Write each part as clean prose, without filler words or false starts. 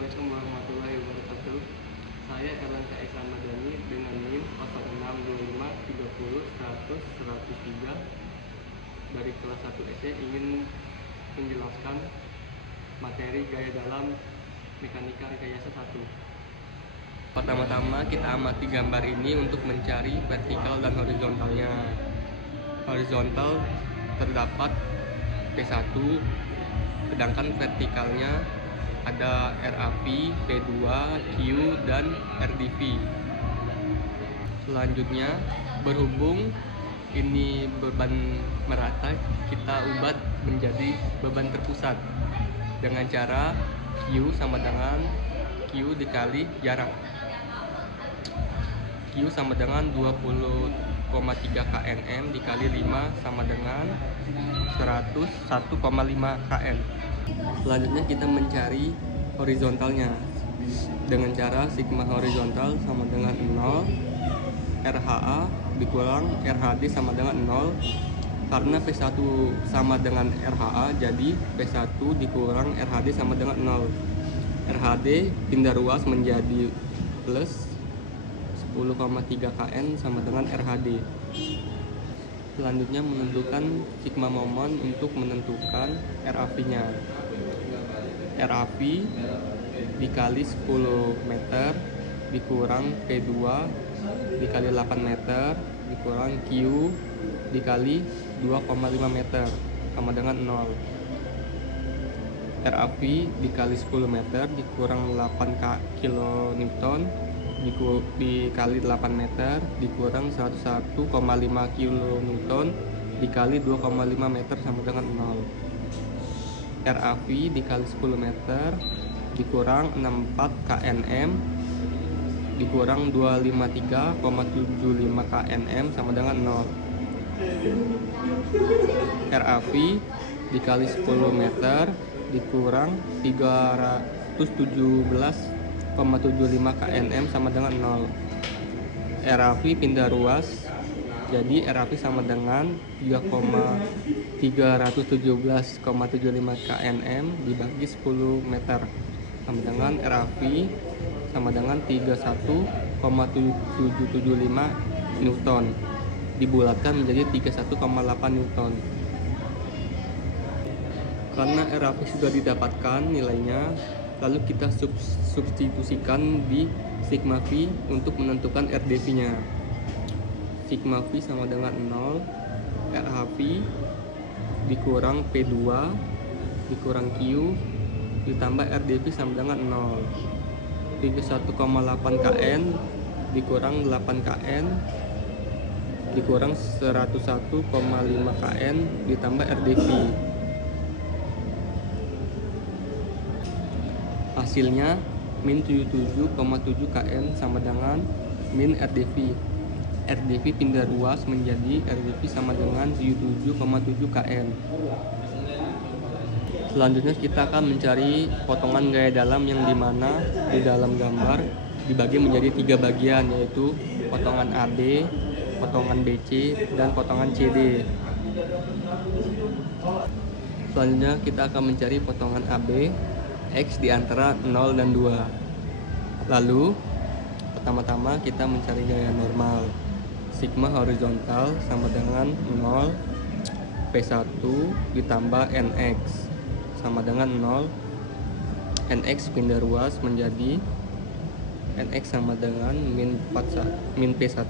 Assalamualaikum warahmatullahi wabarakatuh. Saya Erlangga Eka Madani dengan NIM 062530100103 dari kelas 1 SD ingin menjelaskan materi gaya dalam mekanika rekayasa 1. Pertama-tama kita amati gambar ini untuk mencari vertikal dan horizontalnya. Horizontal terdapat P1, sedangkan vertikalnya ada RAV, P2, Q, dan RDV. Selanjutnya, berhubung ini beban merata, kita ubah menjadi beban terpusat dengan cara Q sama dengan Q dikali jarak. Q sama dengan 20,3 kNm dikali 5 sama dengan 101,5 kN. Selanjutnya kita mencari horizontalnya dengan cara sigma horizontal sama dengan 0, RHA dikurang RHD sama dengan 0. Karena P1 sama dengan RHA, jadi P1 dikurang RHD sama dengan 0. RHD pindah ruas menjadi plus 10,3 kN sama dengan RHD. Selanjutnya menentukan sigma momen untuk menentukan RAV-nya. RAV dikali 10 meter dikurang P2 dikali 8 meter dikurang Q dikali 2,5 meter sama dengan 0. RAV dikali 10 meter dikurang 8 kN dikali 8 meter dikurang 101,5 kN dikali 2,5 meter sama dengan 0. RAV dikali 10 meter dikurang 64 kNm dikurang 253,75 kNm sama dengan 0. RAV dikali 10 meter dikurang 317,75 kNm sama dengan 0. RAV pindah ruas, jadi RAV sama dengan 3,317,75 kNm dibagi 10 meter sama dengan RAV sama dengan 31,775 Newton dibulatkan menjadi 31,8 Newton. Karena RAV sudah didapatkan nilainya, lalu kita substitusikan di sigma V untuk menentukan RDV-nya. Sigma V sama dengan 0, RHV dikurang P2 dikurang Q ditambah RDV sama dengan 0. 31,8 kN dikurang 8 kN dikurang 101,5 kN ditambah RDV. Hasilnya min 77,7 kN sama dengan min RDV. RDV pindah ruas menjadi RDV sama dengan 77,7 kN. Selanjutnya kita akan mencari potongan gaya dalam yang dimana di dalam gambar dibagi menjadi 3 bagian, yaitu potongan AB, potongan BC, dan potongan CD. Selanjutnya kita akan mencari potongan AB X di antara 0 dan 2. Lalu pertama-tama kita mencari gaya normal. Sigma horizontal sama dengan 0 P1 ditambah NX sama dengan 0. NX pindah ruas menjadi NX sama dengan min P1.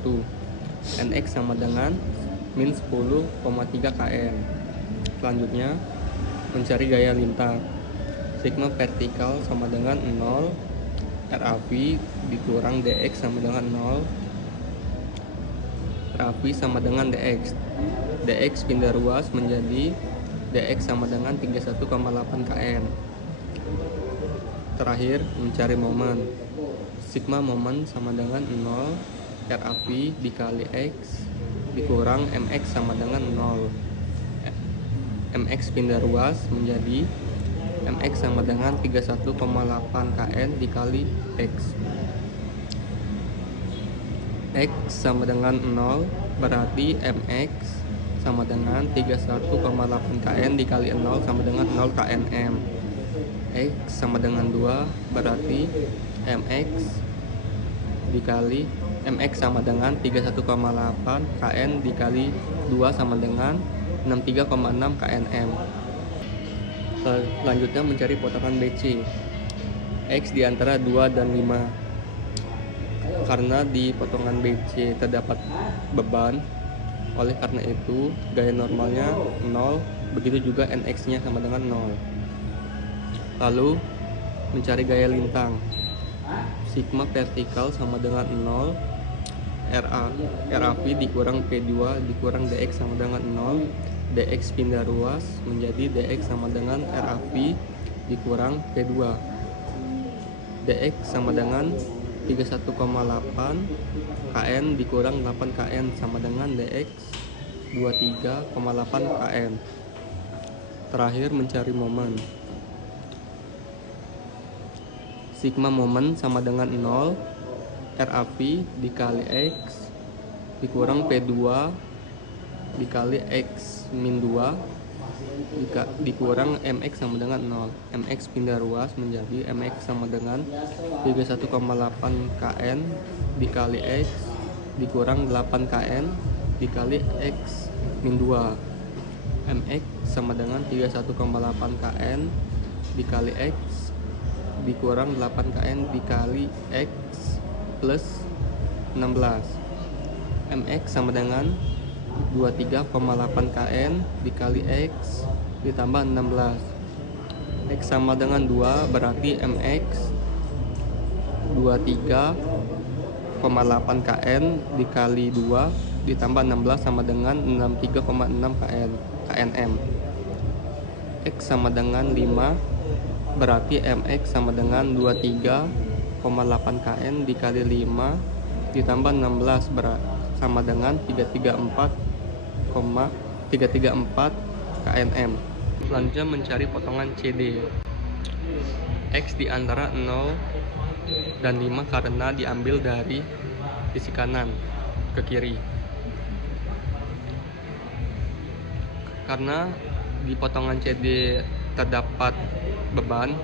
NX sama dengan min 10,3 kN. Selanjutnya mencari gaya lintang. Sigma vertikal sama dengan 0, RAV dikurang DX sama dengan 0, RAV sama dengan DX. DX pindah ruas menjadi DX sama dengan 31,8 kN. Terakhir mencari momen. Sigma momen sama dengan 0, RAV dikali X dikurang MX sama dengan 0. MX pindah ruas menjadi MX sama dengan 31,8 kN dikali X. X sama dengan 0, berarti MX sama dengan 31,8 kN dikali 0 sama dengan 0 kNm. X sama dengan 2 berarti MX dikali MX sama dengan 31,8 KN dikali 2 sama dengan 63,6 KNM. Selanjutnya mencari potongan BC X di antara 2 dan 5. Karena di potongan BC terdapat beban, oleh karena itu gaya normalnya 0, begitu juga NX-nya sama dengan 0. Lalu mencari gaya lintang. Sigma vertikal sama dengan 0, RAV dikurang P2 dikurang DX sama dengan 0, DX pindah ruas menjadi DX sama dengan RAV dikurang P2. DX sama dengan 31,8 KN dikurang 8 KN sama dengan DX 23,8 KN. Terakhir mencari momen. Sigma momen sama dengan 0, RAV dikali X dikurang P2 dikali X min 2 dikurang MX sama dengan 0. MX pindah ruas menjadi MX sama dengan 31,8 KN dikali X dikurang 8 KN dikali X min 2. MX sama dengan 31,8 KN dikali X dikurang 8 KN dikali X plus 16. MX sama dengan 23,8 KN dikali X ditambah 16. X sama dengan 2 berarti MX 23,8 KN dikali 2 ditambah 16 sama dengan 63,6 KNM. X sama dengan 5 berarti MX sama dengan 23,8 KN dikali 5 ditambah 16 sama dengan 334 KNM. Selanjutnya mencari potongan CD. X di antara 0 dan 5 karena diambil dari sisi kanan ke kiri. Karena di potongan CD terdapat beban,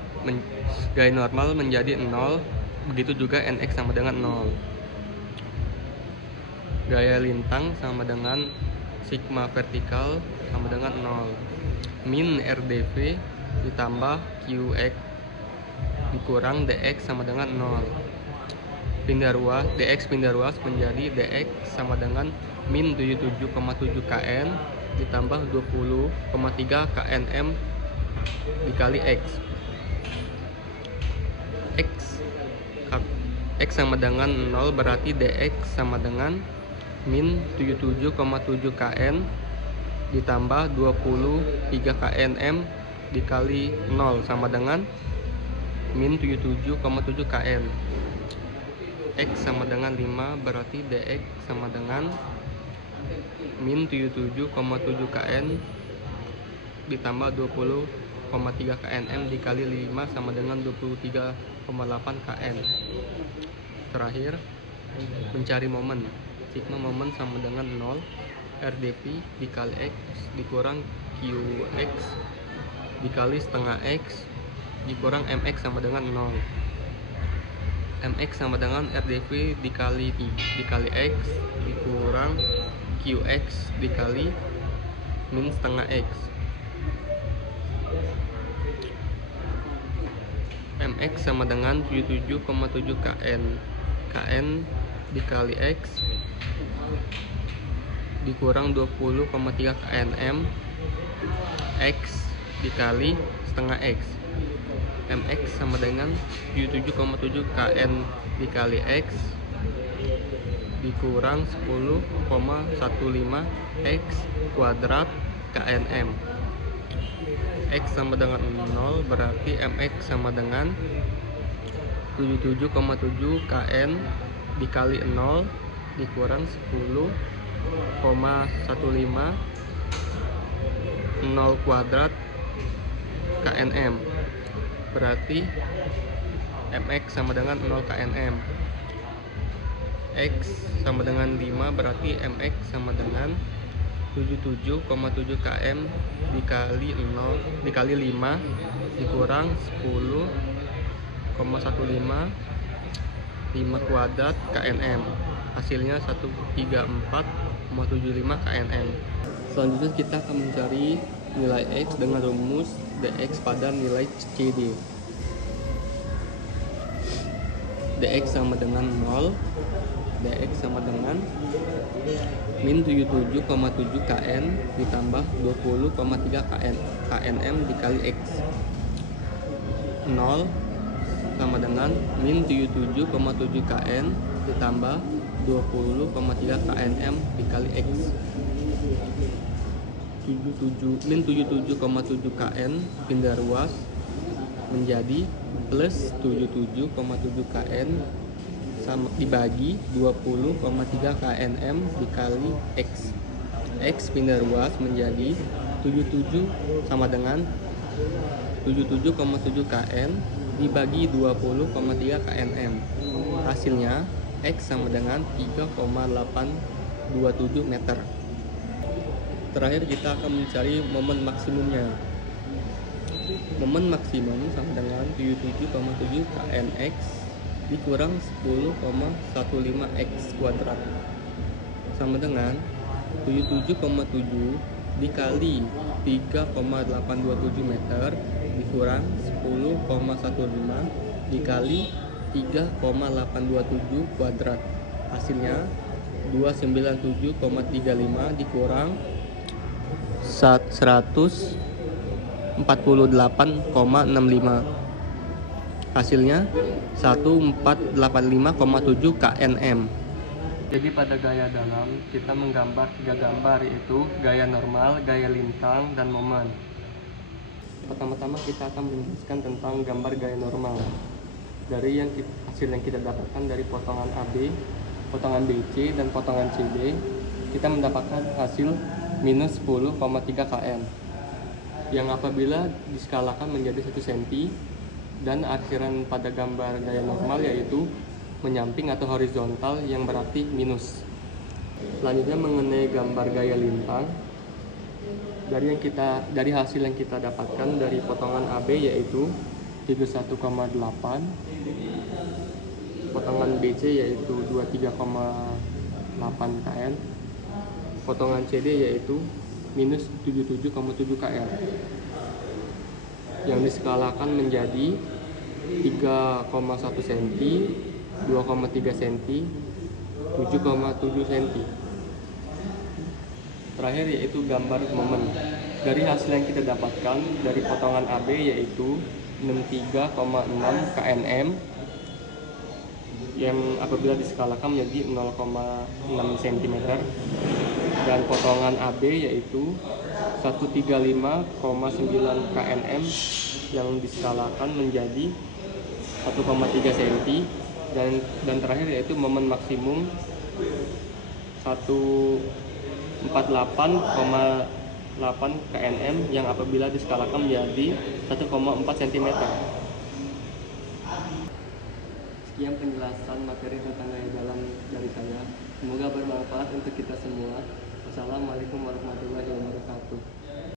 gaya normal menjadi 0, begitu juga NX sama dengan 0. Gaya lintang sama dengan sigma vertikal sama dengan 0. Min RDV ditambah QX dikurang DX sama dengan 0. DX pindah ruas menjadi DX sama dengan min 77,7 KN ditambah 20,3 KNM dikali X. X sama dengan 0 berarti DX sama dengan min 77,7 KN ditambah 23 KNM dikali 0 sama dengan min 77,7 KN. X sama dengan 5 berarti DX sama dengan min 77,7 KN ditambah 20,3 KNM dikali 5 sama dengan 23,8 KN. Terakhir mencari momen. Sigma momen sama dengan 0, RDV dikali X dikurang QX dikali setengah X dikurang MX sama dengan 0. MX sama dengan RDV dikali X dikurang QX dikali min setengah X. MX sama dengan 77,7 KN dikali X dikurang 20,3 KNM X dikali setengah X. MX sama dengan 77,7 KN dikali X dikurang 10,15 X kuadrat KNM. X sama dengan 0 berarti MX sama dengan 77,7 KN dikali 0 dikurang 10,15 0 kuadrat KNM berarti MX sama dengan 0 KNM. X sama dengan 5 berarti MX sama dengan 77,7 km dikali 0 dikali 5 dikurang 10,15 5 kuadrat knm, hasilnya 134,75 knm. Selanjutnya kita akan mencari nilai X dengan rumus dx pada nilai CD. dx sama dengan 0, dx sama dengan min 77,7 kn ditambah 20,3 knm dikali X. 0 sama dengan min 77,7 kn ditambah 20,3 knm dikali X. Min 77,7 kn pindah ruas menjadi plus 77,7 kn sama dibagi 20,3 knm dikali X. X pindah ruas menjadi 77 sama dengan 77,7 kn dibagi 20,3 knm. Hasilnya X sama dengan 3,827 meter. Terakhir kita akan mencari momen maksimumnya. Momen maksimum sama dengan 77,7 knx dikurang 10,15 x kuadrat sama dengan 77,7 dikali 3,827 meter dikurang 10,15 dikali 3,827 kuadrat, hasilnya 297,35 dikurang 148,65, hasilnya 1485,7 knm. Jadi pada gaya dalam kita menggambar 3 gambar, yaitu gaya normal, gaya lintang, dan momen. Pertama-tama kita akan menjelaskan tentang gambar gaya normal. Dari hasil yang kita dapatkan dari potongan AB, potongan BC, dan potongan CD, kita mendapatkan hasil minus 10,3 kn, yang apabila diskalakan menjadi 1 cm, dan akhiran pada gambar gaya normal yaitu menyamping atau horizontal yang berarti minus. Selanjutnya mengenai gambar gaya lintang, dari hasil yang kita dapatkan dari potongan AB yaitu 31,8, potongan BC yaitu 23,8 kn, potongan CD yaitu minus 77,7 kn, yang diskalakan menjadi 3,1 cm, 2,3 cm, 7,7 cm. Terakhir yaitu gambar momen. Dari hasil yang kita dapatkan dari potongan AB yaitu 63,6 knm, yang apabila diskalakan menjadi 0,6 cm, dan potongan AB yaitu 135,9 knm yang diskalakan menjadi 1,3 cm, dan terakhir yaitu momen maksimum 148,8 knm yang apabila diskalakan menjadi 1,4 cm. Sekian penjelasan materi tentang gaya dalam dari saya. Semoga bermanfaat untuk kita semua. Wassalamualaikum warahmatullahi wabarakatuh.